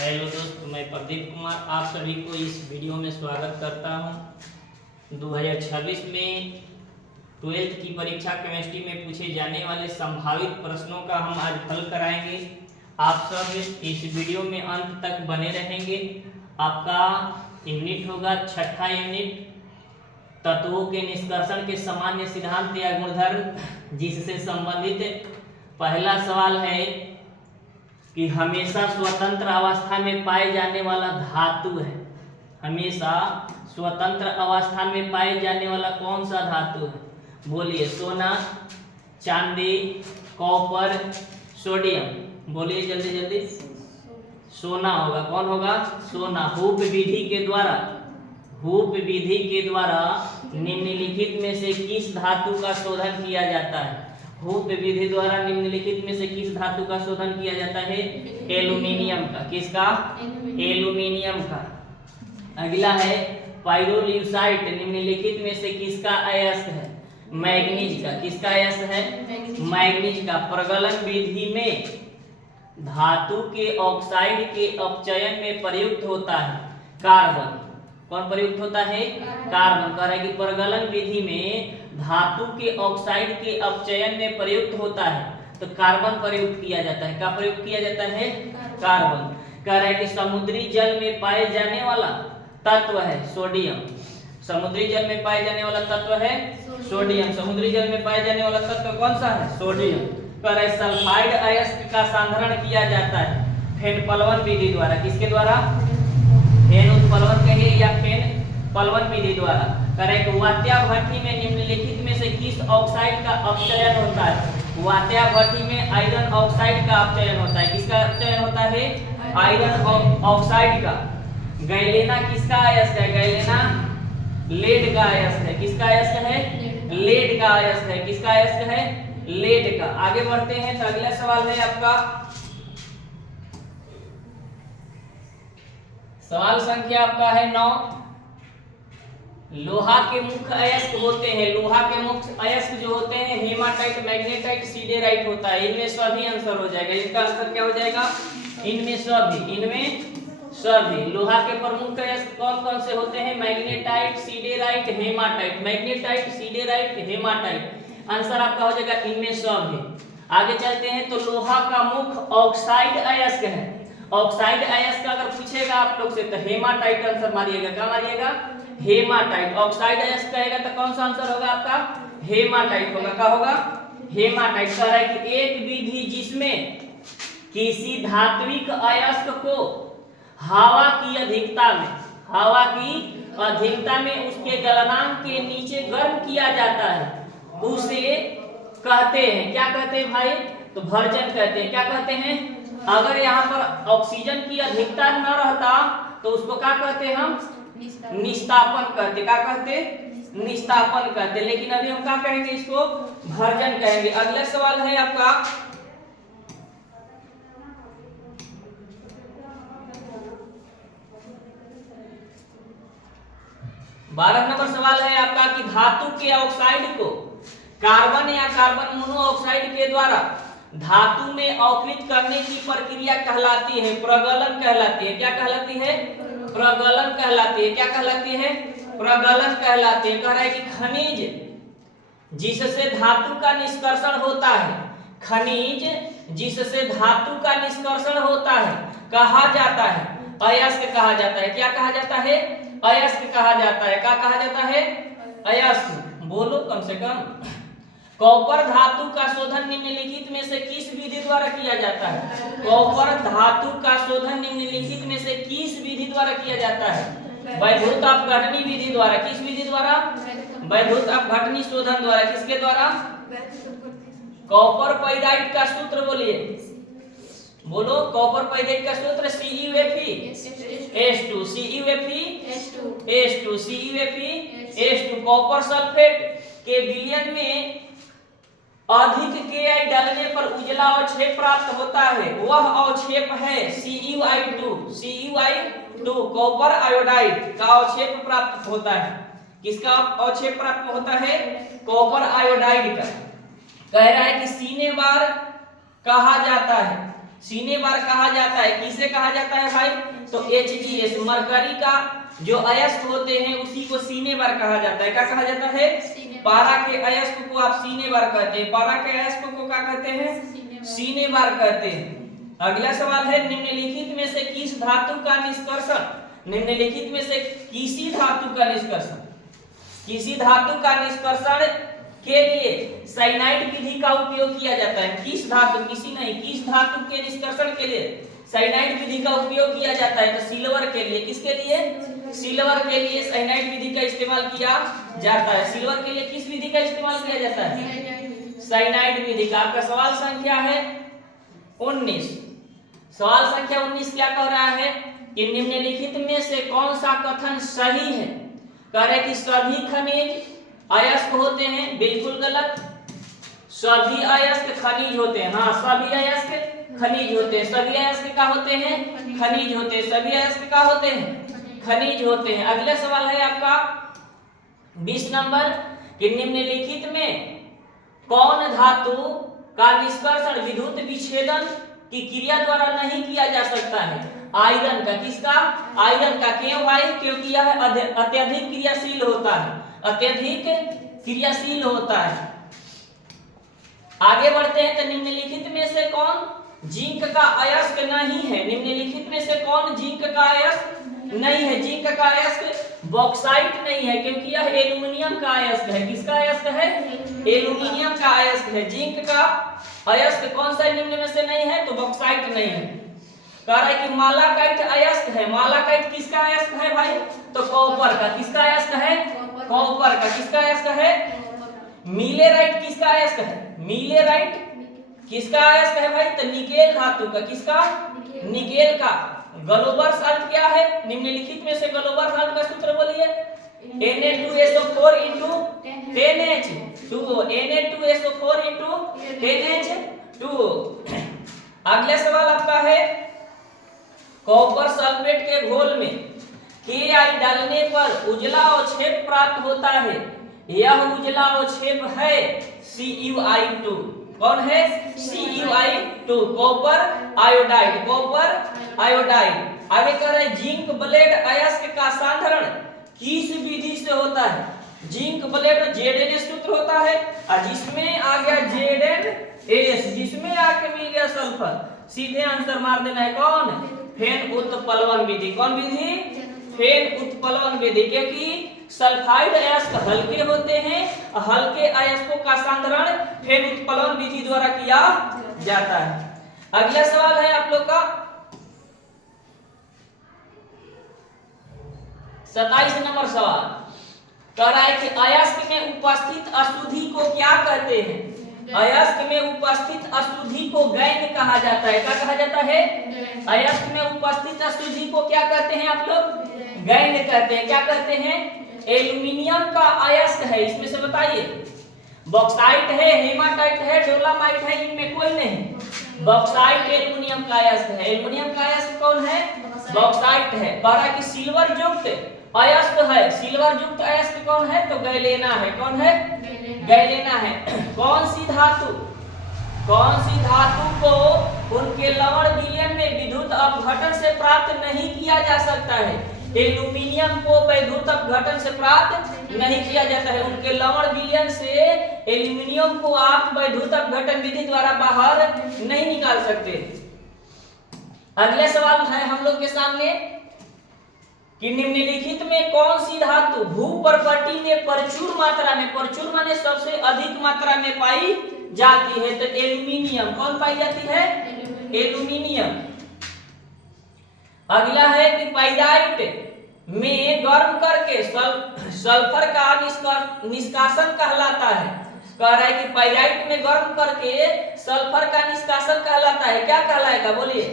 Hello दोस्त, मैं प्रदीप कुमार आप सभी को इस वीडियो में स्वागत करता हूं। 2026 में 12th की परीक्षा केमिस्ट्री में पूछे जाने वाले संभावित प्रश्नों का हम आज हल कराएंगे। आप सब इस वीडियो में अंत तक बने रहेंगे। आपका यूनिट होगा छठा यूनिट, तत्वों के निष्कर्षण के सामान्य सिद्धांत या गुणधर्म, जिससे संबंधित पहला सवाल है कि हमेशा स्वतंत्र अवस्था में पाए जाने वाला धातु है। हमेशा स्वतंत्र अवस्था में पाए जाने वाला कौन सा धातु है? बोलिए। सोना, चांदी, कॉपर, सोडियम। बोलिए जल्दी जल्दी। सोना होगा। कौन होगा? सोना। हूप विधि के द्वारा निम्नलिखित में से किस धातु का शोधन किया जाता है? हूप विधि द्वारा निम्नलिखित में से किस धातु का शोधन किया जाता है? एल्यूमिनियम का। किसका? एल्यूमिनियम का। अगला है पाइरोल्यूसाइट निम्नलिखित में से किसका अयस्क है? मैग्नीज का। किसका अयस्क है? मैग्नीज का। प्रगलन विधि में धातु के ऑक्साइड के अपचयन में प्रयुक्त होता है कार्बन। कौन प्रयुक्त होता है? कार्बन। कह रहा है कि प्रगलन विधि में धातु के ऑक्साइड के अपचयन में प्रयुक्त होता है तो कार्बन प्रयुक्त किया जाता है। क्या प्रयुक्त किया जाता है? कार्बन। कह रहा है कि समुद्री जल में पाए जाने वाला तत्व है सोडियम। समुद्री जल में पाए जाने वाला तत्व है सोडियम। समुद्री जल में पाए जाने वाला तत्व कौन सा है? सोडियम। कह रहा है सल्फाइड अयस्क का सांद्रण किया जाता है फेन पलवन विधि द्वारा। किसके द्वारा? फेन उत्पलवन कहिए या फेन पलवन विधि द्वारा। करें वात्या भट्टी में निम्नलिखित में से किस ऑक्साइड का अपचयन होता है? वात्या भट्टी में आयरन ऑक्साइड का अपचयन होता है। किसका अपचयन होता है? आयरन ऑक्साइड का। गैलेना किसका अयस्क है? गैलेना लेड का अयस्क है। किसका अयस्क है? लेड का अयस्क है। किसका अयस्क है? लेड का। आगे बढ़ते हैं तो अगला सवाल है आपका सवाल संख्या आपका है 9। लोहा के मुख्य अयस्क होते हैं। लोहा के मुख्य अयस्क जो होते हैं हेमाटाइट, मैग्नेटाइट, सिडेराइट होता है। इनमें सभी आंसर हो जाएगा। इसका आंसर क्या हो जाएगा? इनमें सभी। लोहा के प्रमुख अयस्क कौन कौन से होते हैं? Magnetite, siderite, haematite. Magnetite, siderite, haematite. Answer आपका हो जाएगा इनमें सभी। आगे चलते हैं तो लोहा का मुख्य ऑक्साइड अयस्क है। ऑक्साइड अयस्क अगर पूछेगा आप लोग से तो हेमाटाइट आंसर मारिएगा। क्या मारिएगा? हेमाटाइट। ऑक्साइड अयस्क कहेगा तो कौन सा आंसर होगा आपका? हेमाटाइट होगा। क्या होगा? हेमाटाइट। कह रहा है कि एक विधि जिसमें किसी धात्विक अयस्क को हवा की अधिकता में उसके गलनांक के नीचे गर्म किया जाता है उसे कहते हैं। क्या कहते हैं भाई? तो भर्जन कहते हैं। क्या कहते हैं? अगर यहाँ पर ऑक्सीजन की अधिकता न रहता तो उसको क्या कहते हैं? हम निस्तापन कहते। क्या कहते? निस्तापन कहते। लेकिन अभी हम क्या कहेंगे? इसको भर्जन कहेंगे। अगला सवाल है आपका 12 नंबर सवाल है आपका कि धातु के ऑक्साइड को कार्बन या कार्बन मोनोऑक्साइड के द्वारा धातु में अवकृत करने की प्रक्रिया कहलाती है प्रगलन कहलाती है। क्या कहलाती है? प्रगलन कहलाती है। क्या कहलाती है? प्रगलन कहलाती है। कह रहा है कि खनिज जिससे धातु का निष्कर्षण होता है, खनिज जिससे धातु का निष्कर्षण होता है कहा जाता है अयस्क कहा जाता है। क्या कहा जाता है? अयस्क कहा जाता है। क्या कहा जाता है? अयस्क। बोलो कम से कम। कॉपर धातु का शोधन निम्नलिखित में से किस विधि द्वारा किया जाता है? कॉपर धातु का शोधन निम्नलिखित में से किस विधि द्वारा किया जाता है? वैद्युत अपघटनी विधि द्वारा। किस विधि द्वारा? वैद्युत अपघटनी शोधन द्वारा। किसके द्वारा? कॉपर पाइराइट का सूत्र बोलिए। बोलो कॉपर पाइराइट का सूत्र CuFe H2 CuFe H2 CuFe H2। Copper sulphate के विलयन में अधिक Ki डालने पर उजला अवक्षेप प्राप्त होता है। वह अवक्षेप है Cu2 कॉपर आयोडाइड का अवक्षेप प्राप्त होता है। किसका अवक्षेप प्राप्त होता है? कॉपर आयोडाइड का। कह रहा है कि सीने बार कहा जाता है सीने बार कहा जाता है। किसे कहा जाता है भाई? तो HES मरकरी का जो अयस्क होते हैं उसी को सीने बार कहा जाता है। क्या कहा जाता है? पारा के अयस्क को आप सीने बार कहते हैं। पारा के अयस्क को क्या कहते हैं? सीने बार कहते हैं। अगला सवाल है निम्नलिखित में से किस धातु का निष्कर्षण, निम्नलिखित में से किसी धातु का निष्कर्षण, किसी धातु का निष्कर्षण के लिए साइनाइड विधि का उपयोग किया जाता है। किस धातु, किसी नहीं, किस धातु के निष्कर्षण के लिए साइनाइड विधि का उपयोग किया जाता है? तो सिल्वर के लिए। किसके लिए? सिल्वर के लिए साइनाइड विधि का इस्तेमाल किया जाता है। सिल्वर के लिए किस विधि का इस्तेमाल किया जाता है? साइनाइड विधि का। आपका सवाल संख्या है 19। सवाल संख्या 19 क्या कह रहा है कि निम्नलिखित में से कौन सा कथन सही है? कह रहे कि सभी खनिज अयस्क होते हैं। बिल्कुल गलत। सभी अयस्क खनिज होते हैं। हाँ, सभी अयस्क खनिज होते हैं। सभी अयस्क क्या होते हैं? खनिज होते हैं। सभी अयस्क क्या होते हैं? खनिज होते हैं। अगला सवाल है आपका 20 नंबर कि निम्नलिखित में कौन धातु का निष्कर्षण विद्युत विच्छेदन की क्रिया द्वारा नहीं किया जा सकता है? आयरन का। किसका? आयरन का। क्यों भाई? क्योंकि यह अत्यधिक क्रियाशील होता है। अत्यधिक क्रियाशील होता है। आगे बढ़ते हैं तो निम्नलिखित में से कौन जिंक का अयस्क नहीं है? निम्नलिखित में से कौन जिंक का अयस्क नहीं है? जिंक का अयस्क बॉक्साइट नहीं है क्योंकि यह एल्युमिनियम का अयस्क है। किसका अयस्क है? एल्युमिनियम का अयस्क है। जिंक का अयस्क कौन सा निम्न में से नहीं है? तो बॉक्साइट नहीं है। कह रहा है कि मालाकाइट अयस्क है। मालाकाइट किसका अयस्क है भाई? तो कॉपर का। किसका अयस्क है? कॉपर का। किसका अयस्क है? मिलेराइट किसका अयस्क है? मिलेराइट किसका अयस्क है भाई? तो निकेल धातु का। किसका? निकेल का। ग्लोबल साल्ट क्या है? निम्नलिखित में से ग्लोबल साल्ट का सूत्र बोलिए। Na2SO4 × 10H2O। Na2SO4 × 10H2O। अगला सवाल आपका है कॉपर सल्फेट के घोल में Ki डालने पर उजला अवक्षेप प्राप्त होता है। यह उजला अवक्षेप है CuI2। कौन है? CuI2, copper iodide. Copper iodide. आगे कह रहे जिंक ब्लेड अयस्क का सांद्रण किस विधि से होता है? जिंक ब्लेड Zn सूत्र होता है और जिसमें आ गया Zn, जिसमें आके मिल गया सल्फर, सीधे आंसर मार देना है। कौन? फेन उत्प्लवन विधि। कौन विधि? फेन उत्प्लवन विधि। क्योंकि सल्फाइड अयस्क हल्के होते हैं और हल्के अयस्कों का सांद्रण फेन उत्प्लवन विधि द्वारा किया जाता है। अगला सवाल है आप लोग का 27 नंबर सवाल। कह रहा है कि अयस्क में उपस्थित अशुद्धि को क्या कहते हैं? अयस्क में उपस्थित अशुद्धि को गैन कहा जाता है। क्या कहा जाता है? अयस्क में उपस्थित अशुद्धि को क्या कहते हैं आप लोग? गैन कहते हैं। क्या कहते हैं? एल्यूमिनियम का अयस्क है। इसमें से बताइए, बॉक्साइट है, हेमाटाइट है, डोलामाइट है, इनमें कोई नहीं। बॉक्साइट एल्यूमिनियम का अयस्क है। एल्यूमिनियम का अयस्क कौन है? बॉक्साइट है। कह कि सिल्वर युक्त अयस्क है। सिल्वर युक्त अयस्क कौन है? तो गैलेना है। कौन है? गैलेना है। कौन सी धातु, कौन सी धातु को उनके लवण विलयन में विद्युत अपघटन से प्राप्त नहीं किया जा सकता है? एल्यूमिनियम को विद्युत अपघटन से प्राप्त नहीं किया जाता है। उनके लवण विलयन से एल्यूमिनियम को आप विद्युत अपघटन विधि द्वारा बाहर नहीं निकाल सकते। अगले सवाल है हम लोग के सामने कि निम्नलिखित में कौन सी धातु भूपर्पटी में प्रचुर मात्रा में, प्रचुर माने सबसे अधिक मात्रा में पाई जाती है? तो एल्यूमिनियम। कौन पाई जाती है? एल्यूमिनियम। अगला है कि पाइराइट में गर्म करके सल्फर का निष्कासन कहलाता है। कह रहा है कि पाइराइट में गर्म करके सल्फर का निष्कासन कहलाता है। क्या कहलाएगा? बोलिए।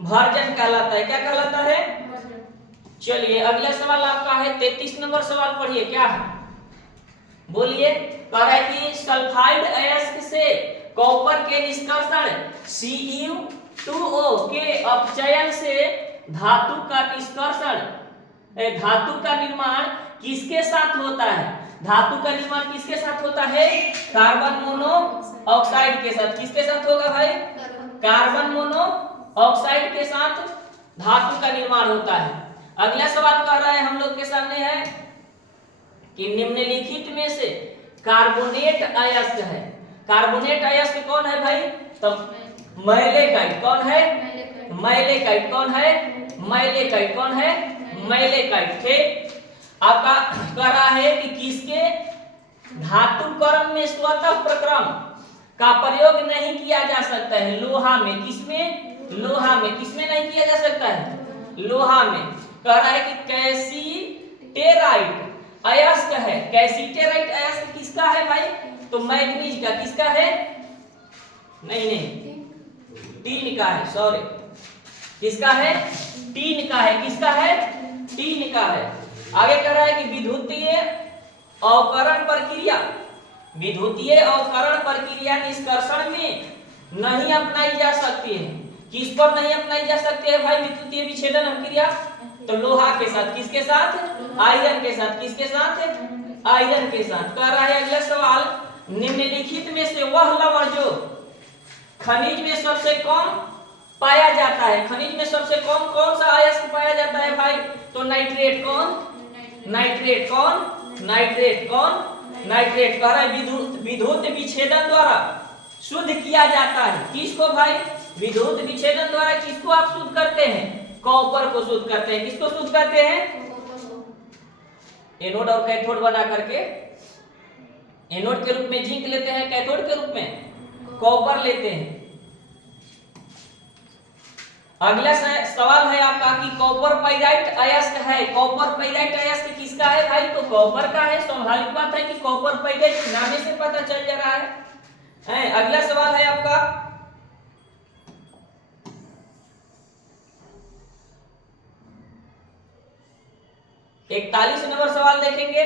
भर्जन कहलाता है। क्या कहलाता है? चलिए अगला सवाल आपका है 33 नंबर सवाल पढ़िए। क्या है? बोलिए। कह रहा है कि सल्फाइड अयस्क से कॉपर के निष्कर्षण Cu2O के अपचयन से धातु का निष्कर्षण, धातु का निर्माण किसके साथ होता है? धातु का निर्माण किसके साथ होता है? कार्बन मोनोऑक्साइड के साथ। किसके साथ होगा भाई? कार्बन मोनोऑक्साइड के साथ धातु का निर्माण होता है। अगला सवाल कह रहा है हम लोग के सामने है कि निम्नलिखित में से कार्बोनेट अयस्क है। कार्बोनेट अयस्क कौन है भाई? तो मैलेकाइट। कौन है? मैलेकाइट। कौन है? मैलेकाइट। कौन है? मैलेकाइट। ठीक, आपका कह रहा है कि किसके धातु क्रम में स्वतः प्रक्रम का प्रयोग नहीं किया जा सकता है? लोहा में। किसमें? लोहा में। किसमें नहीं किया जा सकता है? लोहा में। कह रहा है कि कैल्सीटेराइट अयस्क है। कैल्सीटेराइट अयस्क किसका है भाई? तो मैग्नीज का। किसका है? नहीं, टीन का है, सॉरी। किसका है? टीन का है। किसका है? टीन का है। आगे कह रहा है कि विद्युतीय अवकरण प्रक्रिया, विद्युतीय अवकरण प्रक्रिया निष्कर्षण में नहीं अपनाई जा सकती है। किस पर नहीं अपनाई जा सकती है भाई विद्युतीय विच्छेदन अभिक्रिया? तो लोहा के साथ। किसके साथ? आयरन के साथ। किसके साथ? आयरन के साथ। कह रहा है अगला सवाल, निम्नलिखित में से वह लवण जो खनिज में सबसे कम पाया जाता है, खनिज में सबसे कम कौन सा अयस्क पाया जाता है भाई? तो नाइट्रेट। कौन? नाइट्रेट। कौन? नाइट्रेट। कौन? नाइट्रेट। कह रहा है विद्युत विच्छेदन द्वारा शुद्ध किया जाता है। किसको भाई? विद्युत विच्छेदन द्वारा किसको आप शुद्ध करते हैं? कॉपर को शुद्ध करते हैं। किसको शुद्ध करते हैं? एनोड और कैथोड बना करके, एनोड के रूप में जिंक लेते हैं, कैथोड के रूप में कॉपर लेते हैं। अगला सवाल है आपका कि कॉपर पाइराइट अयस्क है। कॉपर पाइराइट अयस्क किसका है भाई? तो कॉपर का है। स्वाभाविक बात है कि कॉपर पाइराइट नामे से पता चल जा रहा है। अगला सवाल है आपका, इकतालीस नंबर सवाल देखेंगे।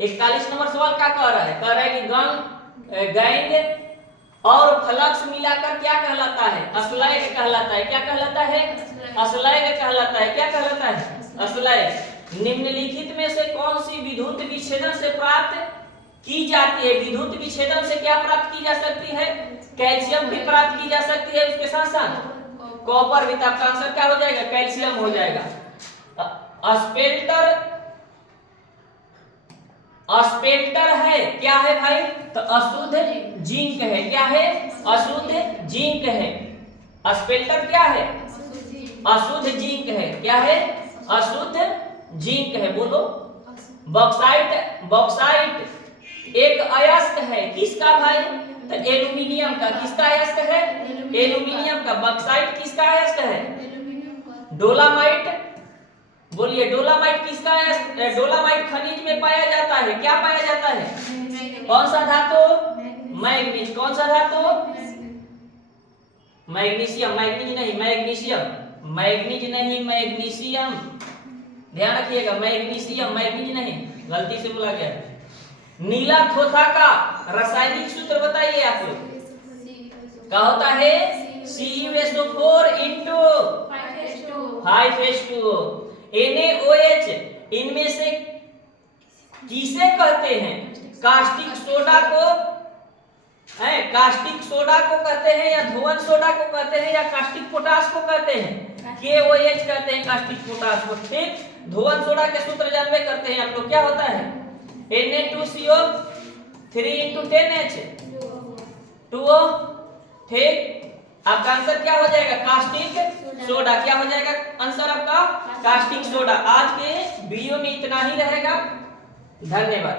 41 नंबर सवाल क्या कह रहा है? कह रहा है कि गैंग और फ्लक्स मिलाकर क्या कहलाता है? अस्लैग कहलाता है। क्या कहलाता है? अस्लैग कहलाता है। क्या कहलाता है? अस्लैग। निम्नलिखित में से कौन सी विद्युत विच्छेदन से प्राप्त की जाती है? विद्युत विच्छेदन से क्या प्राप्त की जा सकती है? कैल्शियम भी प्राप्त की जा सकती है, उसके साथ साथ कॉपर भी। आपका आंसर क्या हो जाएगा? कैल्शियम हो जाएगा। अस्पेल्टर है। क्या है भाई? तो अशुद्ध जिंक है। क्या है? अशुद्ध जिंक है। अस्पेल्टर क्या है? अशुद्ध जिंक है। क्या है? अशुद्ध जिंक है। बोलो। बॉक्साइट। बॉक्साइट एक अयस्क है। किसका भाई? तो एल्यूमिनियम का। किसका अयस्क है? एल्यूमिनियम का। बॉक्साइट किसका अयस्क है? डोलामाइट। बोलिए, डोलामाइट किसका है? डोलामाइट खनिज में पाया जाता है। क्या पाया जाता है? कौन सा धातु? मैग्नीज। कौन सा धातु? मैग्नीशियम। मैग्नीज नहीं, मैग्नीशियम। मैग्नीज नहीं, मैग्नीशियम। ध्यान रखिएगा, मैग्नीशियम, मैग्नीज नहीं, गलती से बोला गया। नीला थोथा का रासायनिक सूत्र बताइए आप लोग। क्या होता है? CuSO4 into 5H2O। NaOH इनमें से किसे कहते हैं? कास्टिक सोडा को, कास्टिक सोडा को कहते हैं, या धुवन सोडा को कहते हैं, या कास्टिक पोटास को कहते हैं? KOH कहते हैं कास्टिक पोटास को। ठीक, धुवन सोडा के सूत्र जानवे करते हैं आप लोग। क्या होता है? Na2CO3 into 10H 2O। ठीक, आपका आंसर क्या हो जाएगा? Caustic soda. क्या हो जाएगा आंसर आपका? Caustic soda. आज के वीडियो में इतना ही रहेगा। धन्यवाद।